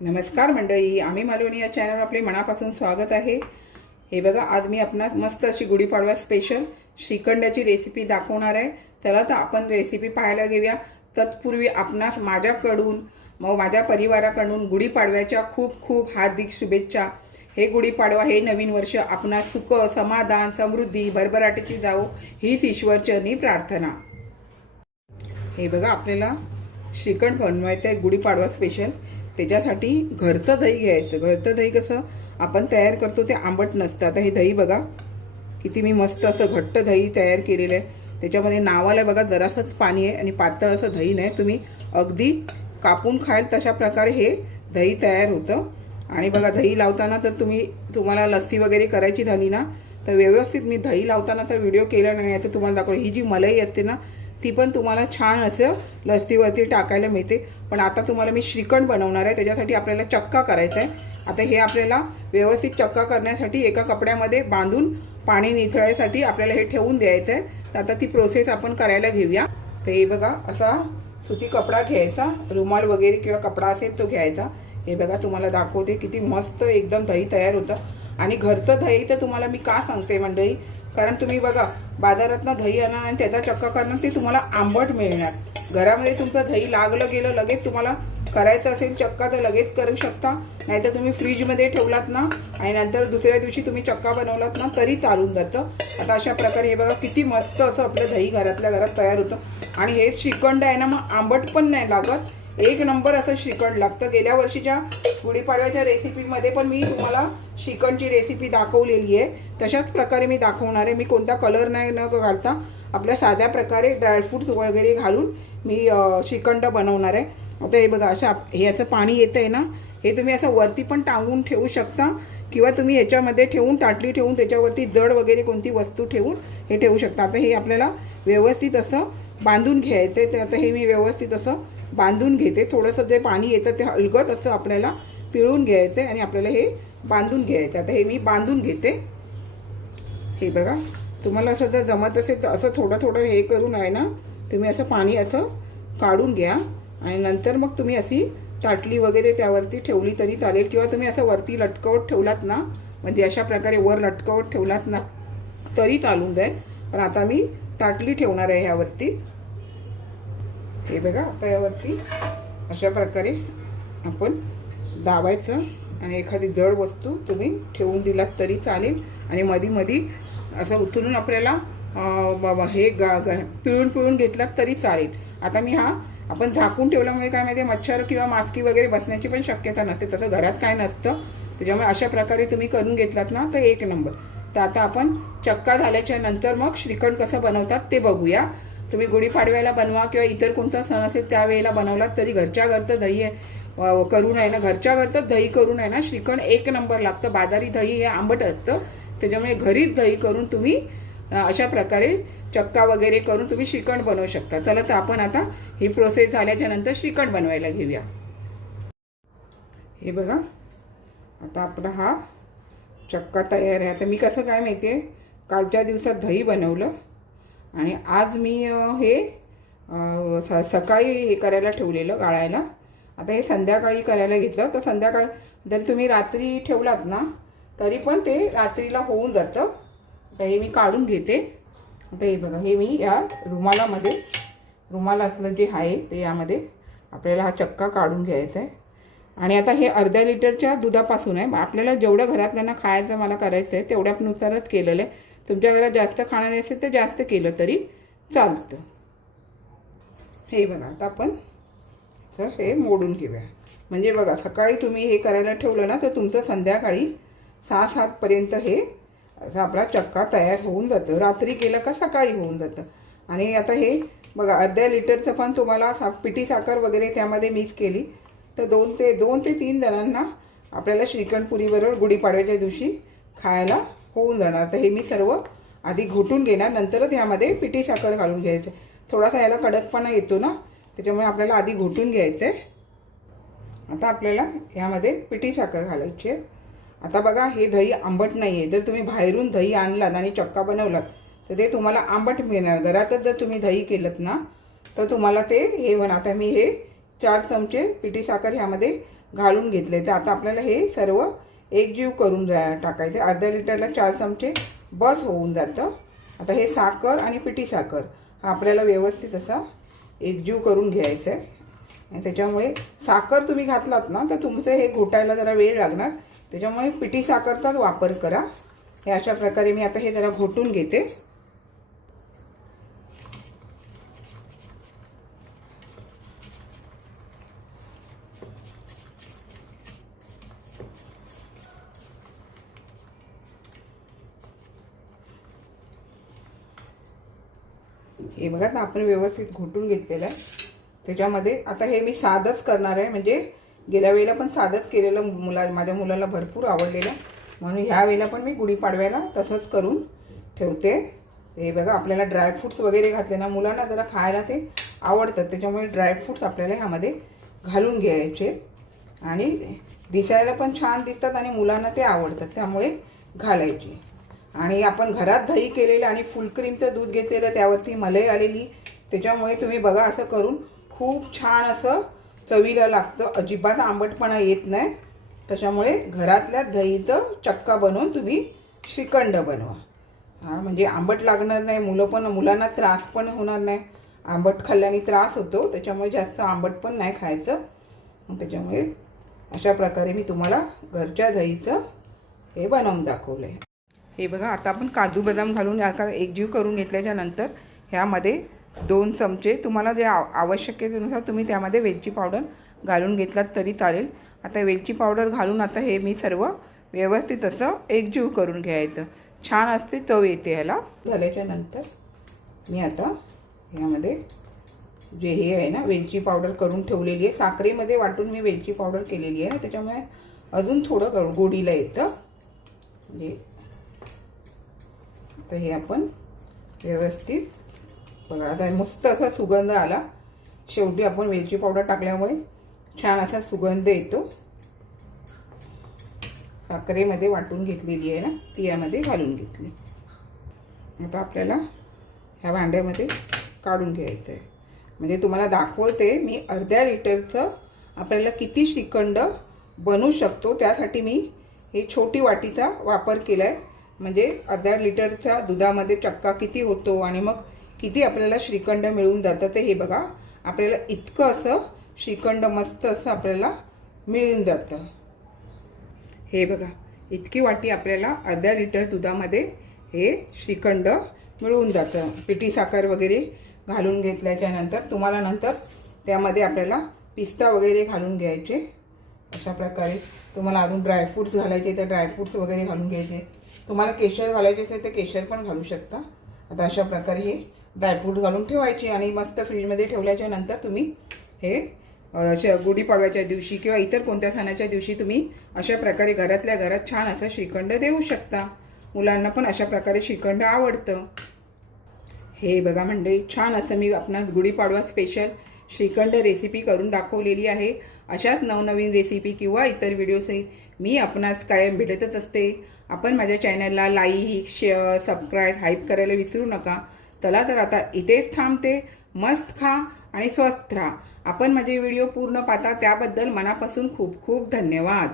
नमस्कार मंडळी, आम्ही मालवणी या चॅनल आपले मनापासून स्वागत आहे। हे बघा, आज मी आपणास मस्त अशी गुढीपाडवा स्पेशल श्रीखंडाची रेसिपी दाखवणार आहे। चला तर आपण रेसिपी पाहायला घेऊया। तत्पूर्वी आपणास माझ्याकडून व माझ्या परिवाराकडून गुढीपाडव्याच्या खूप खूप हार्दिक शुभेच्छा। हे गुढीपाडवा हे नवीन वर्ष आपणास सुख, समाधान, समृद्धी, भरभराटीची जावो हीच ईश्वरचरणी प्रार्थना। हे बघा, आपल्याला श्रीखंड बनवायचं आहे गुढीपाडवा स्पेशल। त्याच्यासाठी घरचं दही घ्यायचं। घरचं दही कसं आपण तयार करतो ते आंबट नसतं। आता हे दही बघा किती मी मस्त असं घट्ट दही तयार केलेलं आहे। त्याच्यामध्ये नावाला बघा जरासंच पाणी आहे आणि पातळ असं दही नाही। तुम्ही अगदी कापून खाल तशा प्रकारे हे दही तयार होतं। आणि बघा, दही लावताना तर तुम्हाला लस्सी वगैरे करायची झाली ना तर व्यवस्थित मी दही लावताना तर व्हिडिओ केला नाही, तर तुम्हाला दाखवलं। ही जी मलाई असते ना ती पण तुम्हाला छान असं लस्सीवरती टाकायला मिळते। पण आता तुम्हाला मी श्रीखंड बनवणार आहे, त्याच्यासाठी आपल्याला चक्का करायचा आहे। आता हे आपल्याला व्यवस्थित चक्का करण्यासाठी एका कपड्यामध्ये बांधून पाणी निथळायसाठी आपल्याला हे ठेवून द्यायचं आहे। तर आता ती प्रोसेस आपण करायला घेऊया। तर हे बघा, असा सुती कपडा घ्यायचा, रुमाल वगैरे किंवा कपडा असेल तो घ्यायचा। हे बघा, तुम्हाला दाखवते किती मस्त एकदम दही तयार होतं। आणि घरचं दही तर तुम्हाला मी का सांगते मंडळी, कारण तुम्ही बघा बाजारातनं दही आणा आणि त्याचा चक्का करणार ते तुम्हाला आंबट मिळणार। घरामध्ये तुमचं दही लागलं गेलं, लगेच तुम्हाला करायचं असेल चक्का तर लगेच करू शकता, नाहीतर तुम्ही फ्रीजमध्ये ठेवलात ना आणि नंतर दुसऱ्या दिवशी तुम्ही चक्का बनवलात ना तरी चालून जातं। आता अशा प्रकारे हे बघा किती मस्त असं आपलं दही घरातल्या घरात तयार होतं। आणि हे श्रीखंड आहे ना, मग आंबट पण नाही लागत, एक नंबर असं श्रीखंड लागतं। गेल्या वर्षीच्या गुढीपाडव्याच्या रेसिपीमध्ये पण मी तुम्हाला श्रीखंडची रेसिपी दाखवलेली आहे, तशाच प्रकारे मी दाखवणार आहे। मी कोणता कलर नाही न घालता आपल्या साध्या प्रकारे ड्रायफ्रूट्स वगैरे घालून मी श्रीखंड बनवणार आहे। आता हे बघा, हे असं पाणी येतं आहे ना, हे तुम्ही असं वरती पण टांगून ठेवू शकता किंवा तुम्ही ह्याच्यामध्ये ठेवून ताटली ठेवून त्याच्यावरती जड वगैरे कोणती वस्तू ठेवून हे ठेवू शकता। आता हे आपल्याला व्यवस्थित असं बांधून घ्यायचं आहे। तर आता हे मी व्यवस्थित असं बांधून घेते। थोडंसं जे पाणी येतं ते हलगत असं आपल्याला पिळून घ्यायचं आहे आणि आपल्याला हे बांधून घ्यायचं। आता हे मी बांधून घेते। हे बघा, तुम्हाला असं जर जमत असेल तर असं थोडं थोडं हे करून आहे ना, तुम्ही असं पाणी असं काढून घ्या आणि नंतर मग तुम्ही अशी ताटली वगैरे त्यावरती ठेवली तरी चालेल, किंवा तुम्ही असं वरती लटकवत ठेवलात ना, म्हणजे अशा प्रकारे वर लटकवत ठेवलात ना तरी चालून जाईल। पण आता मी ताटली ठेवणार आहे ह्यावरती। हे बघा, आता यावरती अशा प्रकारे आपण दाबायचं आणि एखादी जड वस्तू तुम्ही ठेवून दिलात तरी चालेल आणि मधी मधी असं उचलून आपल्याला हे पिळून घेतलात तरी चालेल। आता मी आपण झाकून ठेवल्यामुळे काय माहिती, मच्छर किंवा मास्की वगैरे बसण्याची पण शक्यता नसते, तसं घरात काय नसतं। त्याच्यामुळे अशा प्रकारे तुम्ही करून घेतलात ना तर एक नंबर। तर आता आपण चक्का झाल्याच्या नंतर मग श्रीखंड कसं बनवतात ते बघूया। तुम्ही गुढीपाडव्याला बनवा किंवा इतर कोणता सण असेल त्यावेळेला बनवलात तरी घरच्या घरचं दही करून आहे ना, घरच्या घरचं दही करून आहे ना श्रीखंड एक नंबर लागतं। बाजारी दही हे आंबट असतं, त्याच्यामुळे घरीच दही करून तुम्ही अशा प्रकारे चक्का वगैरे करून तुम्ही श्रीखंड बनवू शकता। चला तर आपण आता ही प्रोसेस झाल्याच्या नंतर श्रीखंड बनवायला घेऊया। हे बघा, आता आपला हा चक्का तयार आहे। आता मी कसं काय माहिती आहे, कालच्या दिवसात दही बनवलं आणि आज मी हे सकाळी हे करायला ठेवलेलं गाळायला। आता हे संध्याकाळी करायला घेतलं, तर संध्याकाळी जर तुम्ही रात्री ठेवलात ना तरी पण ते रात्रीला होऊन जातं। आता हे मी काढून घेते। आता हे बघा, हे मी या रुमालातलं जे आहे ते यामध्ये आपल्याला हा चक्का काढून घ्यायचा आहे। आणि आता हे अर्ध्या लिटरच्या दुधापासून आहे। आपल्याला जेवढं घरातल्यांना खायचं मला करायचं आहे तेवढ्यानुसारच केलेलं आहे। तुमच्या घरात जास्त खाणारे असेल तर जास्त केलं तरी चालतं। हे बघा, आता आपण हे मोडून घेऊया। म्हणजे बघा, सकाळी तुम्ही हे करायला ठेवलं ना तर तुमचं संध्याकाळी 6-7 पर्यंत हे असं आपला चक्का तयार होऊन जातं। रात्री केलं का सकाळी होऊन जातं। आणि आता हे बघा, अर्ध्या लिटरचं पण तुम्हाला पिठी साखर वगैरे त्यामध्ये मिक्स केली तर 2 ते 3 जणांना आपल्याला श्रीखंडपुरीबरोबर गुढीपाडव्याच्या दिवशी खायला होऊन जाणार। तर हे मी सर्व आधी घोटून घेणार, नंतरच यामध्ये पिठी साखर घालून घ्यायचं। थोडासा याला कडकपणा येतो ना, त्याच्यामुळे आपल्याला आधी घोटून घ्यायचं आहे। आता आपल्याला यामध्ये पिठी साखर घालायची आहे। आता बघा, हे दही आंबट नाही आहे। जर तुम्ही बाहेरून दही आणलात आणि चक्का बनवलात तर ते तुम्हाला आंबट मिळणार। घरातच जर तुम्ही दही केलं ना तर तुम्हाला ते हे आता मी हे 4 चमचे पिठी साखर ह्यामध्ये घालून घेतले. तर आता आपल्याला हे सर्व एकजीव करून टाकायचं. अर्ध्या लिटरला 4 चमचे बस होऊन जातं. आता हे साखर आणि पिठी साखर हा आपल्याला व्यवस्थित असा एकजीव करून घ्यायचं आहे. आणि त्याच्यामुळे साखर तुम्ही घातलात ना तर तुमचं हे घोटायला जरा वेळ लागणार. त्याच्यामुळे पिठी साखरचाच वापर करा. हे अशा प्रकारे मी आता हे जरा घोटून घेते. हे बघा ना आपण व्यवस्थित घोटून घेतलेलं आहे. त्याच्यामध्ये आता हे मी साधंच करणार आहे. म्हणजे गेल्या वेळेला पण साधंच केलेलं माझ्या मुलाला भरपूर आवडलेलं, म्हणून ह्या वेळेला पण मी गुढीपाडव्याला तसंच करून ठेवते. हे बघा आपल्याला ड्रायफ्रूट्स वगैरे घातले ना मुलांना जरा खायला ते आवडतात. त्याच्यामुळे ड्रायफ्रूट्स आपल्याला ह्यामध्ये घालून घ्यायचे आणि दिसायला पण छान दिसतात आणि मुलांना ते आवडतात, त्यामुळे घालायचे. आणि आपण घरात दही केलेलं आणि फुल क्रीमचं दूध घेतलेलं त्यावरती मलाई आलेली, त्याच्यामुळे तुम्ही बघा असं करून खूप छान असं चवीला लागतं. अजिबात आंबटपणा येत नाही. त्याच्यामुळे घरातल्या दहीचं चक्का बनवून तुम्ही श्रीखंड बनवा. हा म्हणजे आंबट लागणार नाही. मुलांना त्रास पण होणार नाही. आंबट खाल्ल्याने त्रास होतो, त्याच्यामुळे जास्त आंबट पण नाही खायचं. त्याच्यामुळे अशा प्रकारे मी तुम्हाला घरच्या दहीचं हे बनवून दाखवलं आहे. हे बघा आता आपण काजू बदाम घालून एकजीव करून घेतल्याच्या नंतर ह्यामध्ये 2 चमचे तुम्हाला जे आवश्यकतेनुसार तुम्ही त्यामध्ये वेलची पावडर घालून घेतलात तरी चालेल. आता वेलची पावडर घालून आता हे मी सर्व व्यवस्थित असं एकजीव करून घ्यायचं. छान असते चव येते ह्याला. झाल्याच्या नंतर मी आता ह्यामध्ये जे हे आहे ना वेलची पावडर करून ठेवलेली आहे, साखरेमध्ये वाटून मी वेलची पावडर केलेली आहे ना, त्याच्यामुळे अजून थोडं गोडीला येतं. म्हणजे तर हे आपण व्यवस्थित बघा आता मस्त असा सुगंध आला. शेवटी आपण वेलची पावडर टाकल्यामुळे छान असा सुगंध येतो. साखरेमध्ये वाटून घेतलेली आहे ना ती यामध्ये घालून घेतली. आता आपल्याला ह्या भांड्यामध्ये काढून घ्यायचं आहे. म्हणजे तुम्हाला दाखवते मी अर्ध्या लिटरचं आपल्याला किती श्रीखंड बनवू शकतो. त्यासाठी मी ही छोटी वाटीचा वापर केला आहे. म्हणजे अर्ध्या लिटरच्या दुधामध्ये चक्का किती होतो आणि मग किती आपल्याला श्रीखंड मिळून जातं. ते हे बघा आपल्याला इतकं असं श्रीखंड मस्त असं आपल्याला मिळून जातं. हे बघा इतकी वाटी आपल्याला अर्ध्या लिटर दुधामध्ये हे श्रीखंड मिळून जातं. पिठी साखर वगैरे घालून घेतल्याच्या नंतर तुम्हाला नंतर त्यामध्ये आपल्याला पिस्ता वगैरे घालून घ्यायचे. अशा प्रकारे तुम्हाला अजून ड्रायफ्रूट्स घालायचे तर ड्रायफ्रूट्स वगैरे घालून घ्यायचे. तुम्हाला केशर घालायचे असेल तर केशर पण घालू शकता. आता अशा प्रकारे हे ड्रायफ्रूट घालून ठेवायचे आणि मस्त फ्रीजमध्ये ठेवल्याच्या नंतर तुम्ही हे गुढीपाडव्याच्या दिवशी किंवा इतर कोणत्या सणाच्या दिवशी तुम्ही अशा प्रकारे घरातल्या घरात छान असं श्रीखंड देऊ शकता. मुलांना पण अशा प्रकारे श्रीखंड आवडतं. हे बघा मंडळी छान असं मी आपणास गुढीपाडवा स्पेशल श्रीखंड रेसिपी करून दाखवलेली आहे. अशाच नवनवीन रेसिपी किंवा इतर व्हिडिओसहित मी आपणास कायम भेटतच असते. आपण माझ्या चॅनलला लाईक शेअर सबस्क्राईब हाईप करायला विसरू नका. चला तर आता इथेच थांबते. मस्त खा आणि स्वस्थ राहा. आपण माझे व्हिडिओ पूर्ण पाहता त्याबद्दल मनापासून खूप खूप धन्यवाद.